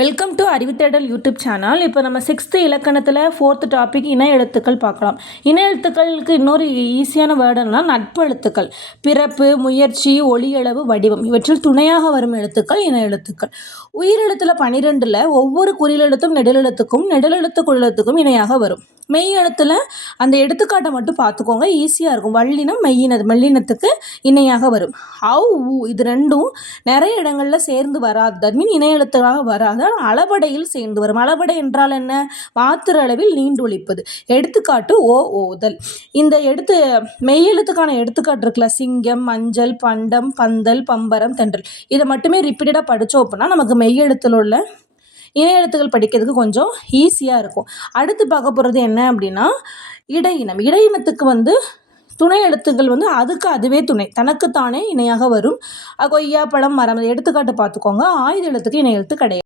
Welcome to Arivithedal YouTube channel இப்போ நம்ம sixth இலக்கணத்தில் ஃபோர்த்து டாபிக் இன எழுத்துக்கள் பார்க்கலாம். இன எழுத்துக்களுக்கு இன்னொரு ஈஸியான வேர்டுனா நட்பு எழுத்துக்கள். பிறப்பு முயற்சி ஒளியளவு வடிவம். இவற்றில் துணையாக வரும் எழுத்துக்கள் இன எழுத்துக்கள். உயிரெழுத்தில் பனிரெண்டில் ஒவ்வொரு குறிலெழுத்தும் நெடிலெழுத்துக்கும் நெடிலெழுத்து குறிலெழுத்துக்கும் இணையாக வரும். மெய் எழுத்தில் அந்த எடுத்துக்காட்டை மட்டும் பார்த்துக்கோங்க. ஈஸியாக இருக்கும். வள்ளினம் மெய்யினது. மெல்லினத்துக்கு இணையாக வரும். அவ் ஊ இது ரெண்டும் நிறைய இடங்களில் சேர்ந்து வராது. தட் மீன் இணை எழுத்துக்காக வராது. ஆனால் அளபடையில் சேர்ந்து வரும். அளபடை என்றால் என்ன? மாத்திர அளவில் நீண்டொழிப்பது. எடுத்துக்காட்டு ஓ ஓதல் இந்த எடுத்து மெய் எழுத்துக்கான எடுத்துக்காட்டு இருக்குல்ல. சிங்கம் மஞ்சள் பண்டம் பந்தல் பம்பரம் தென்றல். இதை மட்டுமே ரிப்பீட்டடாக படித்தோம் அப்படின்னா நமக்கு மெய் எழுத்தில் உள்ள இணையெழுத்துக்கள் படிக்கிறதுக்கு கொஞ்சம் ஈஸியாக இருக்கும். அடுத்து பார்க்க போகிறது என்ன அப்படின்னா இடையினம். இடையினத்துக்கு வந்து துணை எழுத்துக்கள் வந்து அதுக்கு அதுவே துணை. தனக்குத்தானே இணையாக வரும். கொய்யா பழம் மரம் எடுத்துக்காட்டு பார்த்துக்கோங்க. ஆயுத எழுத்துக்கு இணை எழுத்து கிடையாது.